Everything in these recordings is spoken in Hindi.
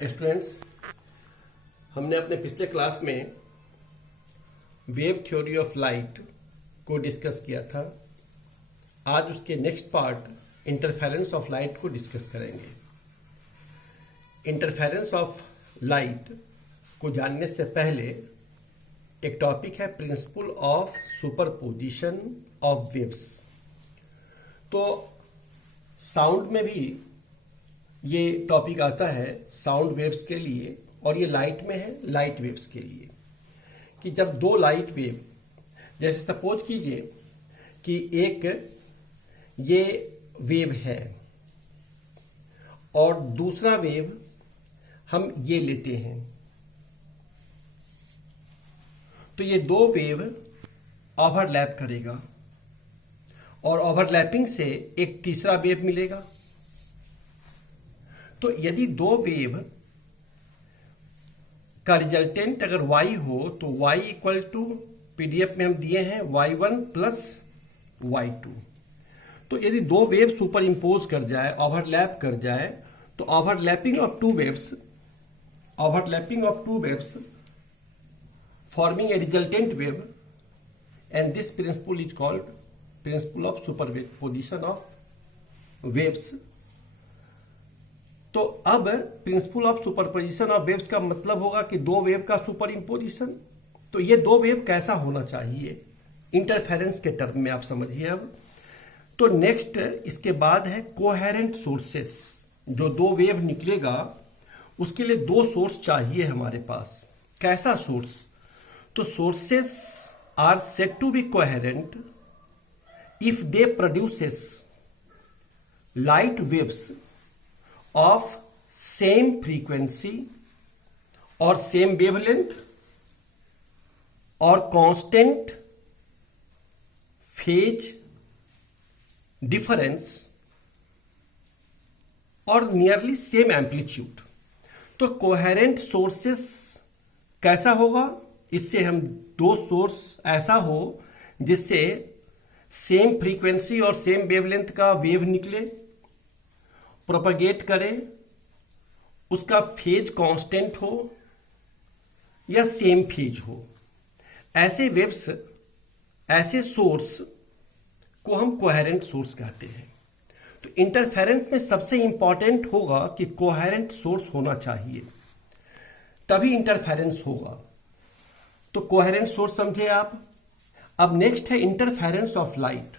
स्टूडेंट्स, हमने अपने पिछले क्लास में वेव थ्योरी ऑफ लाइट को डिस्कस किया था। आज उसके next part interference of light को डिस्कस करेंगे। इंटरफेरेंस ऑफ लाइट को जानने से पहले एक टॉपिक है principle of superposition of waves. तो साउंड में भी ये टॉपिक आता है साउंड वेव्स के लिए, और ये लाइट में है लाइट वेव्स के लिए, कि जब दो लाइट वेव, जैसे सपोज कीजिए कि एक ये वेव है और दूसरा वेव हम ये लेते हैं, तो ये दो वेव ओवरलैप करेगा और ओवरलैपिंग से एक तीसरा वेव मिलेगा। तो यदि दो वेव का रिजल्टेंट अगर y हो तो y इक्वल टू पीडीएफ में हम दिए हैं y1 प्लस y2। तो यदि दो वेव सुपर इम्पोज कर जाए, ओवरलैप कर जाए, तो overlapping of two waves forming a resultant wave, and this principle is called principle of superposition of waves। तो अब principle of superposition of waves का मतलब होगा कि दो वेव का सुपर इम्पोजिशन। तो ये दो वेव कैसा होना चाहिए इंटरफेरेंस के टर्म में, आप समझिए। अब तो नेक्स्ट इसके बाद है कोहेरेंट सोर्सेस। जो दो वेव निकलेगा उसके लिए दो सोर्स चाहिए हमारे पास। कैसा सोर्स? तो sources are said to be coherent if they produces light waves of same frequency or same wavelength or constant phase difference और nearly same amplitude। तो कोहेरेंट सोर्सेस कैसा होगा? इससे हम दो सोर्स ऐसा हो जिससे सेम फ्रीक्वेंसी और सेम वेवलेंथ का वेव निकले, प्रोपगेट करे, उसका फेज कांस्टेंट हो या सेम फेज हो। ऐसे वेव्स, ऐसे सोर्स को हम कोहेरेंट सोर्स कहते हैं। तो इंटरफेरेंस में सबसे इंपॉर्टेंट होगा कि कोहेरेंट सोर्स होना चाहिए, तभी इंटरफेरेंस होगा। तो कोहेरेंट सोर्स समझे आप। अब नेक्स्ट है interference of light.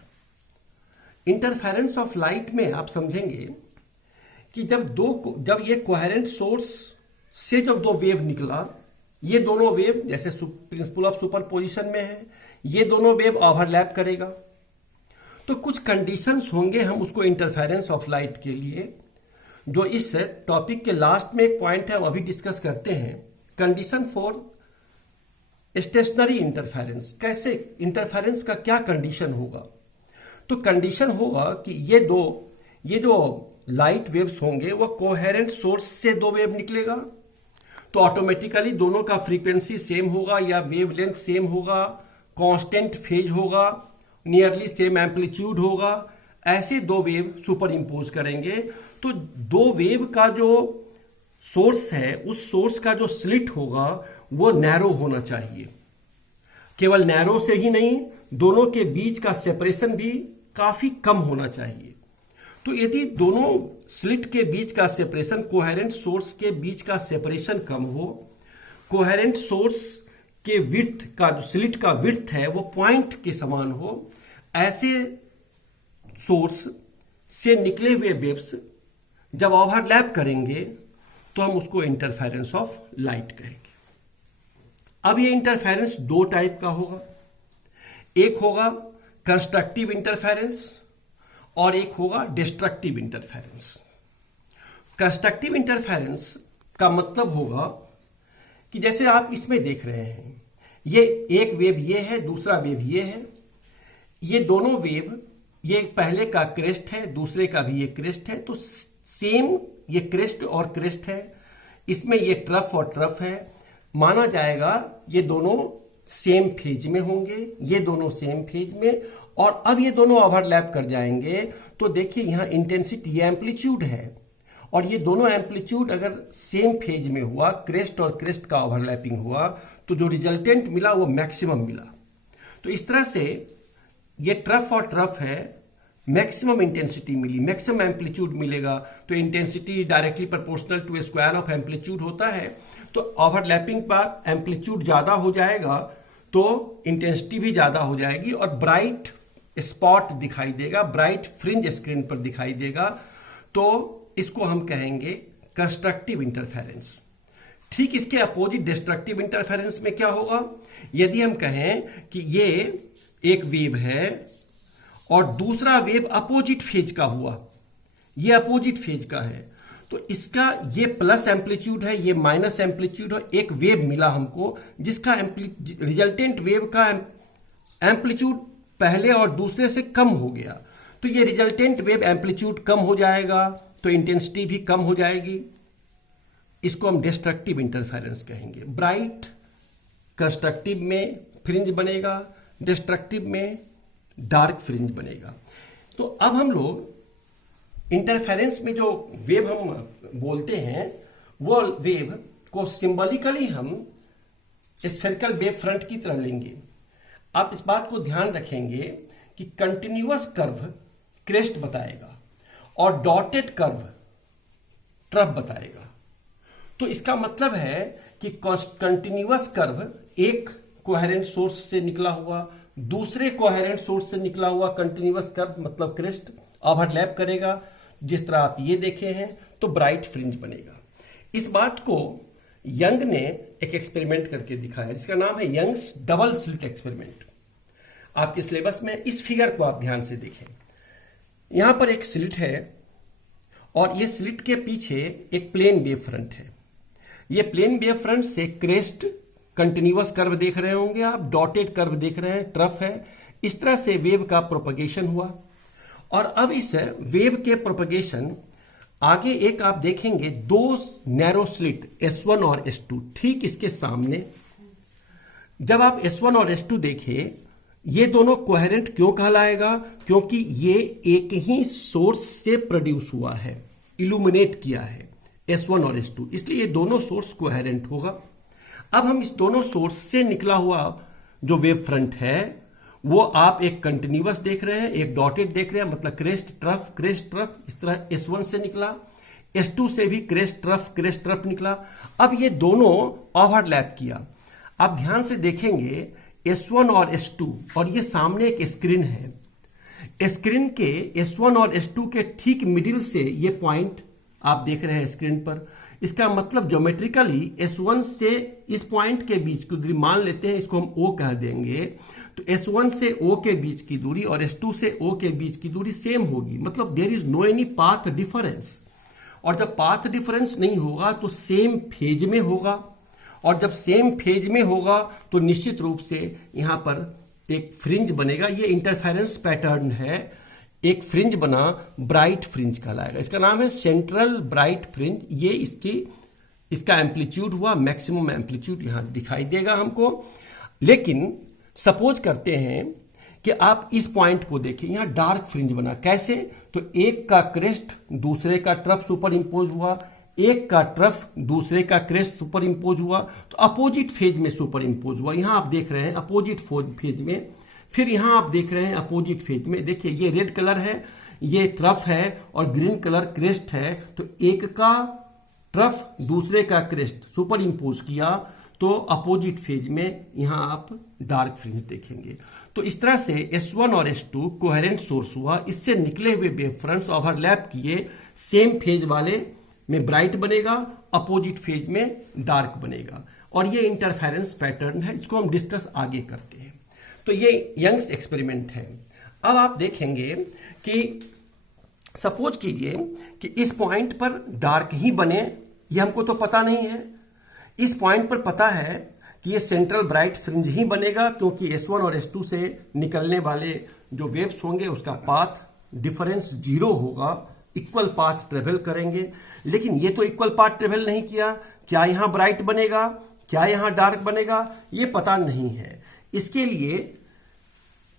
Interference of light में आप समझेंगे कि जब ये कोहेरेंट सोर्स से जब दो वेव निकला, ये दोनों वेव जैसे प्रिंसिपल ऑफ सुपरपोजिशन में है, ये दोनों वेव ओवरलैप करेगा। तो कुछ कंडीशंस होंगे, हम उसको इंटरफेरेंस ऑफ लाइट के लिए, जो इस टॉपिक के लास्ट में एक पॉइंट है, हम अभी डिस्कस करते हैं। Condition for stationary interference. कैसे इंटरफेरेंस का क्या कंडीशन होगा? तो कंडीशन होगा कि ये जो लाइट वेव्स होंगे वो कोहेरेंट सोर्स से दो वेव निकलेगा, तो ऑटोमेटिकली दोनों का फ्रीक्वेंसी सेम होगा या वेवलेंथ सेम होगा, कांस्टेंट फेज होगा, नियरली सेम एम्पलीट्यूड होगा। ऐसे दो वेव सुपर इम्पोज करेंगे तो दो वेव का जो सोर्स है, उस सोर्स का जो स्लिट होगा वो नैरो होना चाहिए। केवल नैरो से ही नहीं, दोनों के बीच का सेपरेशन भी काफी कम होना चाहिए। तो यदि दोनों स्लिट के बीच का सेपरेशन, कोहेरेंट सोर्स के बीच का सेपरेशन कम हो, कोहेरेंट सोर्स के विड्थ का, जो स्लिट का विड्थ है वो पॉइंट के समान हो, ऐसे सोर्स से निकले हुए वेव्स जब ओवरलैप करेंगे तो हम उसको इंटरफेरेंस ऑफ लाइट कहेंगे। अब ये इंटरफेरेंस दो टाइप का होगा। एक होगा कंस्ट्रक्टिव इंटरफेरेंस और एक होगा डिस्ट्रक्टिव इंटरफेरेंस। कंस्ट्रक्टिव इंटरफेरेंस का मतलब होगा कि जैसे आप इसमें देख रहे हैं, ये एक वेव ये है, दूसरा वेव ये है। ये दोनों वेव, ये पहले का क्रेस्ट है, दूसरे का भी ये क्रेस्ट है, तो सेम ये क्रेस्ट और क्रेस्ट है। इसमें ये ट्रफ और ट्रफ है। माना जाएगा ये दोनों सेम फेज में होंगे, ये दोनों सेम फेज में, और अब ये दोनों ओवरलैप कर जाएंगे। तो देखिए यहाँ इंटेंसिटी, ये एम्पलीट्यूड है और ये दोनों एम्पलीट्यूड अगर सेम फेज में हुआ, क्रेस्ट और क्रेस्ट का ओवरलैपिंग हुआ, तो जो रिजल्टेंट मिला वो मैक्सिमम मिला। तो इस तरह से ये ट्रफ और ट्रफ है, मैक्सिमम इंटेंसिटी मिली, मैक्सिमम एम्पलीट्यूड मिलेगा। तो intensity directly proportional to square of amplitude होता है। तो ओवरलैपिंग पर एम्पलीट्यूड ज्यादा हो जाएगा तो इंटेंसिटी भी ज्यादा हो जाएगी और ब्राइट स्पॉट दिखाई देगा, ब्राइट फ्रिंज स्क्रीन पर दिखाई देगा। तो इसको हम कहेंगे कंस्ट्रक्टिव इंटरफेरेंस। ठीक इसके अपोजिट डिस्ट्रक्टिव इंटरफेरेंस में क्या होगा? यदि हम कहें कि ये एक वेव है और दूसरा वेव अपोजिट फेज का हुआ, ये अपोजिट फेज का है, तो इसका ये प्लस एम्पलीट्यूड है, ये माइनस एम्पलीट्यूड है, एक वेव मिला हमको जिसका रिजल्टेंट वेव का एम्पलीट्यूड पहले और दूसरे से कम हो गया। तो ये रिजल्टेंट वेव एम्पलीट्यूड कम हो जाएगा तो इंटेंसिटी भी कम हो जाएगी। इसको हम डिस्ट्रक्टिव इंटरफेरेंस कहेंगे। ब्राइट कंस्ट्रक्टिव में फ्रिंज बनेगा, डिस्ट्रक्टिव में डार्क फ्रिंज बनेगा। तो अब हम लोग इंटरफेरेंस में जो वेव हम बोलते हैं वो वेव को सिंबॉलिकली हम स्फेरिकल वेव फ्रंट की तरह लेंगे। आप इस बात को ध्यान रखेंगे कि कंटिन्यूअस कर्व क्रेस्ट बताएगा और डॉटेड कर्व ट्रफ बताएगा। तो इसका मतलब है कि कंटिन्यूअस कर्व एक कोहेरेंट सोर्स से निकला हुआ दूसरे कोहेरेंट सोर्स से निकला हुआ कंटिन्यूअस कर्व मतलब क्रेस्ट ओवरलैप करेगा, जिस तरह आप ये देखे हैं, तो ब्राइट फ्रिंज बनेगा। इस बात को यंग ने एक एक्सपेरिमेंट करके दिखाया जिसका नाम है यंग्स डबल स्लिट एक्सपेरिमेंट। आपके सिलेबस में इस फिगर को आप ध्यान से देखें। यहां पर एक स्लिट है और ये स्लिट के पीछे एक प्लेन वेव फ्रंट है। ये प्लेन वेव फ्रंट से क्रेस्ट कंटिन्यूअस कर्व देख रहे होंगे आप, डॉटेड कर्व देख रहे हैं, ट्रफ है। इस तरह से वेव का प्रोपगेशन हुआ और अब इस वेव के प्रोपगेशन आगे एक आप देखेंगे दो नैरो स्लिट S1 और S2 ठीक इसके सामने। जब आप S1 और S2 देखें, ये दोनों कोहेरेंट क्यों कहलाएगा? क्योंकि ये एक ही सोर्स से प्रोड्यूस हुआ है, इल्यूमिनेट किया है S1 और S2, इसलिए ये दोनों सोर्स कोहेरेंट होगा। अब हम इस दोनों सोर्स से निकला हुआ जो वेव फ्रंट है वो आप एक कंटिन्यूअस देख रहे हैं, एक डॉटेड देख रहे हैं, मतलब क्रेस्ट ट्रफ इस तरह S1 से निकला, S2 से भी क्रेस्ट ट्रफ निकला। अब ये दोनों ओवरलैप किया। आप ध्यान से देखेंगे S1 और S2 और ये सामने एक स्क्रीन है। स्क्रीन के S1 और S2 के ठीक मिडिल से ये पॉइंट आप देख रहे हैं स्क्रीन पर। इसका मतलब ज्योमेट्रिकली S1 से इस पॉइंट के बीच की दूरी मान लेते हैं, इसको हम O कह देंगे। तो S1 से O के बीच की दूरी और S2 से O के बीच की दूरी सेम होगी, मतलब there is no any path difference. और जब पाथ डिफरेंस नहीं होगा तो सेम फेज में होगा, और जब सेम फेज में होगा तो निश्चित रूप से यहां पर एक फ्रिंज बनेगा। ये इंटरफेरेंस पैटर्न है, एक फ्रिंज बना, ब्राइट फ्रिंज कहलाएगा। इसका नाम है सेंट्रल ब्राइट फ्रिंज। ये इसका एम्पलीट्यूड हुआ, मैक्सिमम एम्पलीट्यूड यहां दिखाई देगा हमको। लेकिन सपोज करते हैं कि आप इस पॉइंट को देखें, यहां डार्क फ्रिंज बना। कैसे? तो एक का क्रेस्ट दूसरे का ट्रफ सुपर इंपोज हुआ, एक का ट्रफ दूसरे का क्रेस्ट सुपर इंपोज हुआ, तो अपोजिट फेज में सुपर इंपोज हुआ। यहां आप देख रहे हैं अपोजिट फेज में, फिर यहां आप देख रहे हैं अपोजिट फेज में। देखिए ये रेड कलर है, ये ट्रफ है, और ग्रीन कलर क्रेस्ट है। तो एक का ट्रफ दूसरे का क्रेस्ट सुपर इंपोज किया तो अपोजिट फेज में यहां आप डार्क फ्रिंज देखेंगे। तो इस तरह से S1 और S2 कोहेरेंट सोर्स हुआ, इससे निकले हुए वेव फ्रंट्स ओवरलैप किए, सेम फेज वाले में ब्राइट बनेगा, अपोजिट फेज में डार्क बनेगा। और ये इंटरफेरेंस पैटर्न है, इसको हम डिस्कस आगे करते हैं। तो ये यंग्स एक्सपेरिमेंट है। अब आप देखेंगे कि सपोज कीजिए कि इस पॉइंट पर डार्क ही बने, ये हमको तो पता नहीं है। इस पॉइंट पर पता है कि ये सेंट्रल ब्राइट फ्रिंज ही बनेगा, क्योंकि S1 और S2 से निकलने वाले जो वेव्स होंगे उसका पाथ डिफरेंस 0 होगा, इक्वल पाथ ट्रेवल करेंगे। लेकिन ये तो इक्वल पाथ ट्रेवल नहीं किया, क्या यहां ब्राइट बनेगा, क्या यहां डार्क बनेगा, ये पता नहीं है। इसके लिए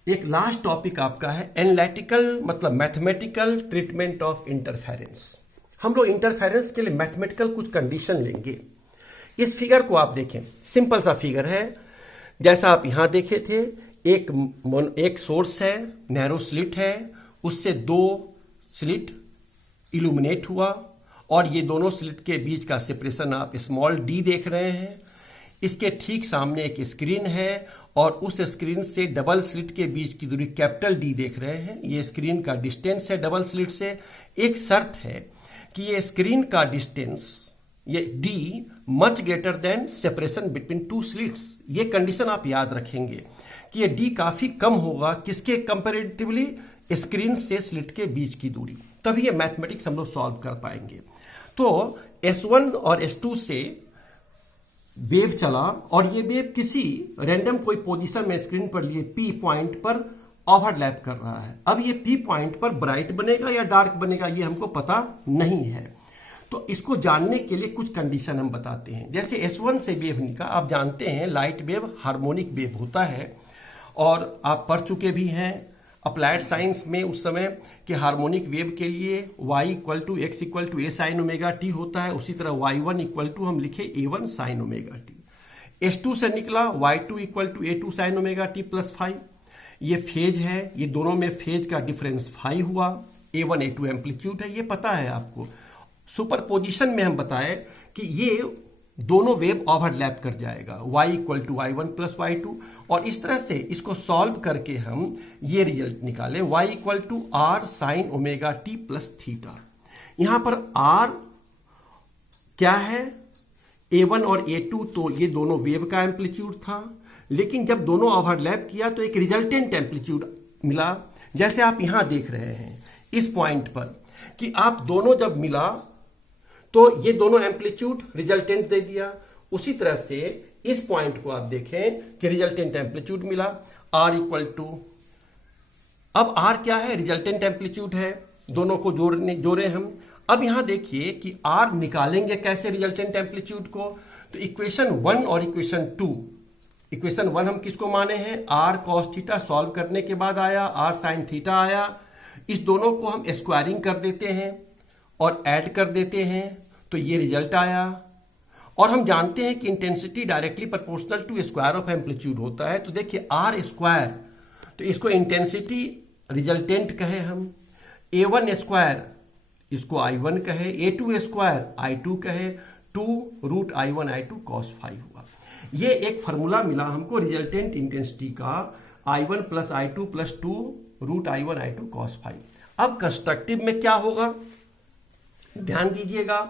एक लास्ट टॉपिक आपका है एनालिटिकल मतलब मैथमेटिकल ट्रीटमेंट ऑफ इंटरफेरेंस। हम लोग इंटरफेरेंस के लिए मैथमेटिकल कुछ कंडीशन लेंगे। इस फिगर को आप देखें, सिंपल सा फिगर है, जैसा आप यहां देखे थे। एक सोर्स है, नैरो स्लिट है, उससे दो स्लिट इल्यूमिनेट हुआ और ये दोनों स्लिट के बीच का सेपरेशन आप स्मॉल डी देख रहे हैं। इसके ठीक सामने एक स्क्रीन है और उस स्क्रीन से डबल स्लिट के बीच की दूरी कैपिटल डी देख रहे हैं। ये स्क्रीन का डिस्टेंस है डबल स्लिट से। एक शर्त है कि ये स्क्रीन का डिस्टेंस, ये D much greater than separation between two slits. ये कंडीशन आप याद रखेंगे कि ये डी काफी कम होगा किसके कंपेरेटिवली, स्क्रीन से स्लिट के बीच की दूरी, तभी ये मैथमेटिक्स हम लोग सॉल्व कर पाएंगे। तो S1 और S2 से वेव चला और ये वेव किसी रैंडम कोई पोजीशन में स्क्रीन पर लिए P पॉइंट पर ओवरलैप कर रहा है। अब ये P पॉइंट पर ब्राइट बनेगा या डार्क बनेगा ये हमको पता नहीं है। तो इसको जानने के लिए कुछ कंडीशन हम बताते हैं। जैसे S1 से वेव निकला, आप जानते हैं लाइट वेव हार्मोनिक वेव होता है और आप पढ़ चुके भी हैं अप्लाइड साइंस में उस समय कि हार्मोनिक वेव के लिए y equal to x equal to a sine omega t होता है। उसी तरह y1 इक्वल टू हम लिखे a1 sign omega T. S2 से निकला y2 equal to a2 sine omega t plus 5। ये फेज है, ये दोनों में फेज का डिफरेंस 5 हुआ। a1 a2 एम्पलीट्यूड है, ये पता है आपको। सुपरपोजिशन में हम बताए कि ये दोनों वेव ओवरलैप कर जाएगा, y equal to y1 plus y2। और इस तरह से इसको सॉल्व करके हम ये रिजल्ट निकाले, y equal to R sine omega t plus theta. यहां पर r क्या है, a1 और a2 तो ये दोनों वेव का एम्पलीट्यूड था, लेकिन जब दोनों ओवरलैप किया तो एक रिजल्टेंट एम्पलीट्यूड मिला। जैसे आप यहां देख रहे हैं इस पॉइंट पर कि आप दोनों जब मिला तो ये दोनों एम्पलीट्यूड रिजल्टेंट दे दिया। उसी तरह से इस पॉइंट को आप देखें कि रिजल्टेंट एम्पलीट्यूड मिला r इक्वल टू, अब r क्या है, रिजल्टेंट एम्पलीट्यूड है, दोनों को जोड़े हम। अब यहां देखिए कि r निकालेंगे कैसे रिजल्टेंट एम्पलीट्यूड को, तो इक्वेशन 1 और इक्वेशन 2, इक्वेशन 1 हम किसको माने हैं, r cos थीटा सॉल्व करने के बाद आया, r sin थीटा आया। इस दोनों को हम स्क्वायरिंग कर देते हैं और ऐड कर देते हैं तो ये रिजल्ट आया। और हम जानते हैं कि intensity directly proportional to square of amplitude होता है। तो देखिए आर स्क्वायर, तो इसको इंटेंसिटी रिजल्टेंट कहे हम, a1 स्क्वायर इसको i1 कहे, a2 स्क्वायर i2 कहे, 2 रूट i1 i2 cos 5 हुआ। ये एक फॉर्मूला मिला हमको रिजल्टेंट इंटेंसिटी का, i1 plus i2 plus 2 root i1 i2 cos 5। अब कंस्ट्रक्टिव में क्या होगा, ध्यान दीजिएगा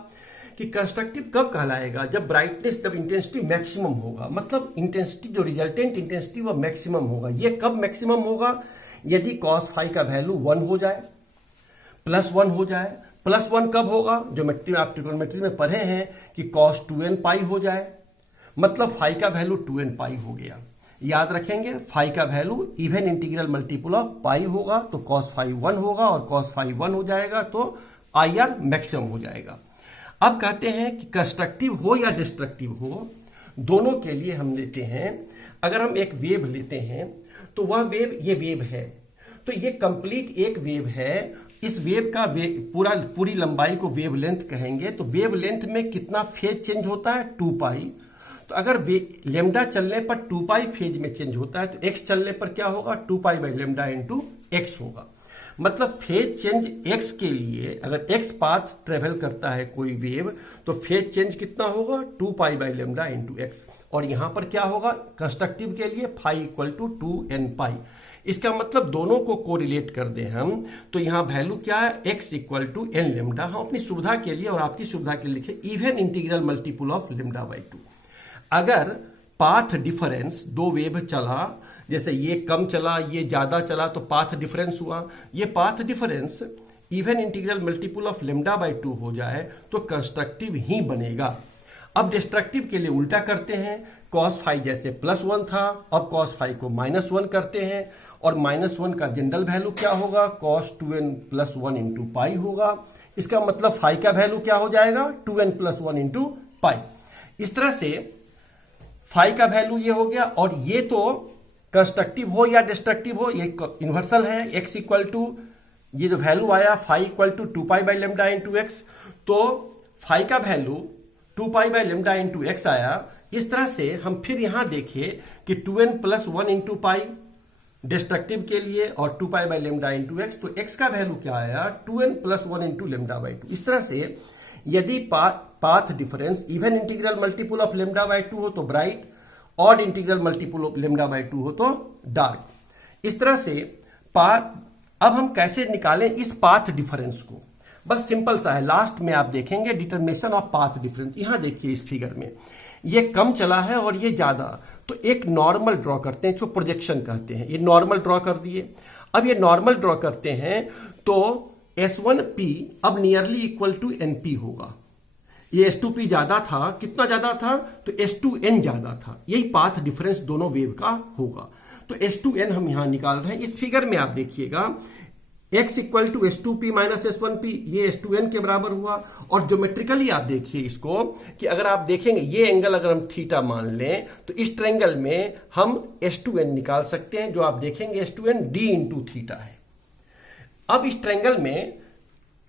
कि कंस्ट्रक्टिव कब कहलाएगा, जब ब्राइटनेस, जब इंटेंसिटी मैक्सिमम होगा, मतलब इंटेंसिटी जो रिजल्टेंट इंटेंसिटी वो मैक्सिमम होगा। ये कब मैक्सिमम होगा, यदि cos फाई का वैल्यू 1 हो जाए, +1 हो जाए। +1 कब होगा, ज्योमेट्री में आप ट्रिगोनोमेट्री में पढ़े हैं कि cos 2n पाई हो जाए, मतलब फाई का वैल्यू 2n पाई हो गया। याद रखेंगे फाई का value even integral multiple of pi होगा, तो cos फाई 1 होगा और cos फाई 1 हो जाएगा तो IR मैक्सिमम हो जाएगा। अब कहते हैं कि कंस्ट्रक्टिव हो या डिस्ट्रक्टिव हो, दोनों के लिए हम लेते हैं, अगर हम एक वेव लेते हैं तो वह वेव, ये वेव है, तो ये कंप्लीट एक वेव है। इस वेव का पूरी लंबाई को वेव लेंथ कहेंगे। तो वेव लेंथ में कितना फेज चेंज होता है, 2 पाई। तो अगर लेमडा चलने पर 2 पाई फेज में चेंज होता है, तो एक्स चलने पर क्या होगा, 2 pi by lambda into x होगा। मतलब फेज चेंज x के लिए, अगर x पाथ ट्रेवल करता है कोई वेव, तो फेज चेंज कितना होगा, 2 pi by lambda into x. और यहां पर क्या होगा कंस्ट्रक्टिव के लिए, फाई इक्वल टू 2n पाई। इसका मतलब दोनों को कोरिलेट कर दें हम, तो यहां वैल्यू क्या है, x equal to n lambda. हम अपनी सुविधा के लिए और आपकी सुविधा के लिए लिखे even integral multiple of lambda by 2। अगर पाथ डिफरेंस, दो वेव चला, जैसे ये कम चला ये ज्यादा चला, तो पाथ डिफरेंस हुआ। ये path difference even integral multiple of lambda by 2 हो जाए तो कंस्ट्रक्टिव ही बनेगा। अब डिस्ट्रक्टिव के लिए उल्टा करते हैं, cos फाई जैसे +1 था, अब cos फाई को -1 करते हैं, और -1 का जनरल वैल्यू क्या होगा, cos 2n plus 1 into pi होगा। इसका मतलब फाई का वैल्यू क्या हो जाएगा, 2n प्लस 1 इंटू पाई। इस तरह से फाई का वैल्यू ये हो गया। और ये तो कंस्ट्रक्टिव हो या डिस्ट्रक्टिव हो, ये इन्वर्सल है, x इक्वल टू, ये जो वैल्यू आया phi equal to 2 pi by lambda into x, तो फाई का value 2 pi by lambda into x आया। इस तरह से हम फिर यहां देखें कि 2n plus 1 into pi destructive के लिए और 2 pi by lambda into x, तो एक्स का वैल्यू क्या आया 2n plus 1 into lambda by 2। इस तरह से यदि path difference even integral multiple of lambda by 2 हो तो bright, odd integral multiple of lambda by 2 हो तो डार्क। इस तरह से अब हम कैसे निकालें इस पाथ डिफरेंस को, बस सिंपल सा है। लास्ट में आप देखेंगे डिटरमिनेशन ऑफ पाथ डिफरेंस। यहां देखिए इस फिगर में ये कम चला है और ये ज्यादा, तो एक नॉर्मल ड्रॉ करते हैं, इसको प्रोजेक्शन कहते हैं। ये नॉर्मल ड्रॉ कर दिए। अब ये नॉर्मल ड्रॉ करते हैं तो S1P अब नियरली इक्वल टू NP होगा। ये S2P ज्यादा था, कितना ज्यादा था तो S2N ज्यादा था। यही पाथ डिफरेंस दोनों वेव का होगा। तो S2N हम यहां निकाल रहे हैं। इस फिगर में आप देखिएगा x equal to S2P minus S1P, ये S2N के बराबर हुआ। और ज्योमेट्रिकली आप देखिए इसको कि अगर आप देखेंगे ये एंगल अगर हम थीटा मान लें तो इस ट्रायंगल में हम S2N निकाल सकते हैं। जो आप देखेंगे S2N D इंटू थीटा है। अब इस ट्रायंगल में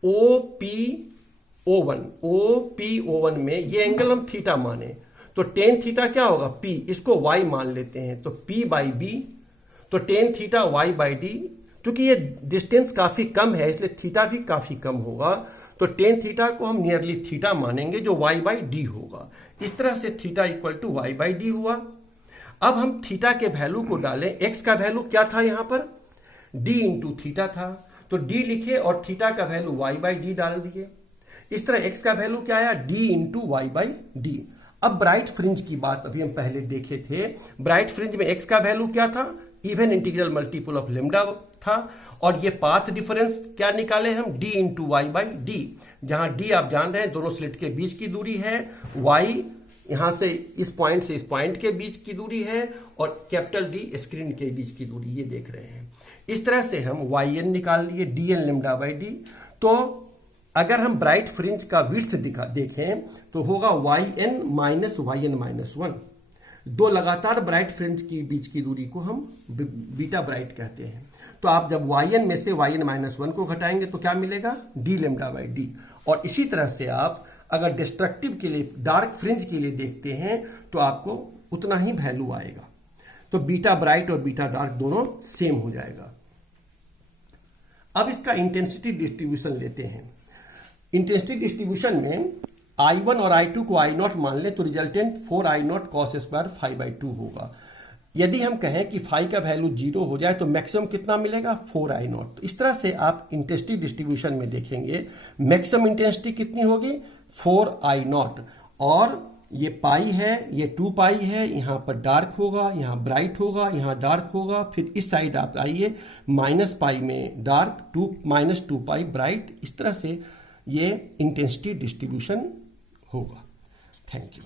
OPO1 में ये एंगल हम थीटा माने तो टेन थीटा क्या होगा P, इसको Y मान लेते हैं तो P बाई B, तो tan theta Y by D। क्योंकि ये डिस्टेंस काफी कम है इसलिए थीटा भी काफी कम होगा, तो टेन थीटा को हम नियरली थीटा मानेंगे जो Y बाई D होगा। इस तरह से theta equal to Y by D हुआ। अब हम थीटा के वैल्यू को डालें। x का वैल्यू क्या था यहां पर D इंटू थीटा था, तो D लिखे और थीटा का वैल्यू Y बाई D डाल दिए। इस तरह x का वैल्यू क्या आया D into Y by D। अब ब्राइट फ्रिंज की बात अभी हम पहले देखे थे। ब्राइट फ्रिंज में x का वैल्यू क्या था even integral multiple of lambda था, और ये पाथ डिफरेंस क्या निकाले हम D into y by D, जहां D आप जान रहे हैं दोनों स्लिट के बीच की दूरी है, Y यहां से इस पॉइंट के बीच की दूरी है, और कैपिटल D स्क्रीन के बीच की दूरी ये देख रहे हैं। इस तरह से हम YN निकाल लिए DN लेमडा बाई D। तो अगर हम ब्राइट फ्रिंज का विड्थ देखें तो होगा YN माइनस YN माइनस 1। दो लगातार ब्राइट फ्रिंज की बीच की दूरी को हम बीटा ब्राइट कहते हैं। तो आप जब YN में से YN माइनस 1 को घटाएंगे तो क्या मिलेगा D लेमडा बाई D। और इसी तरह से आप अगर डिस्ट्रक्टिव के लिए डार्क फ्रिंज के लिए देखते हैं तो आपको उतना ही वैल्यू आएगा। तो बीटा ब्राइट और बीटा डार्क दोनों सेम हो जाएगा। अब इसका इंटेंसिटी डिस्ट्रीब्यूशन लेते हैं। इंटेंसिटी डिस्ट्रीब्यूशन में I1 और I2 को I0 मान ले तो resultant 4I0 cos square phi by 2 होगा। यदि हम कहें कि फाई का वैल्यू 0 हो जाए तो मैक्सिमम कितना मिलेगा 4I0। तो इस तरह से आप इंटेंसिटी डिस्ट्रीब्यूशन में देखेंगे मैक्सिमम इंटेंसिटी कितनी होगी 4I0, और ये पाई है, ये 2 पाई है, यहां पर डार्क होगा, यहां ब्राइट होगा, यहां डार्क होगा। फिर इस साइड आप आइए माइनस पाई में डार्क, 2 माइनस 2 पाई ब्राइट। इस तरह से ये इंटेंसिटी डिस्ट्रीब्यूशन होगा। Thank you.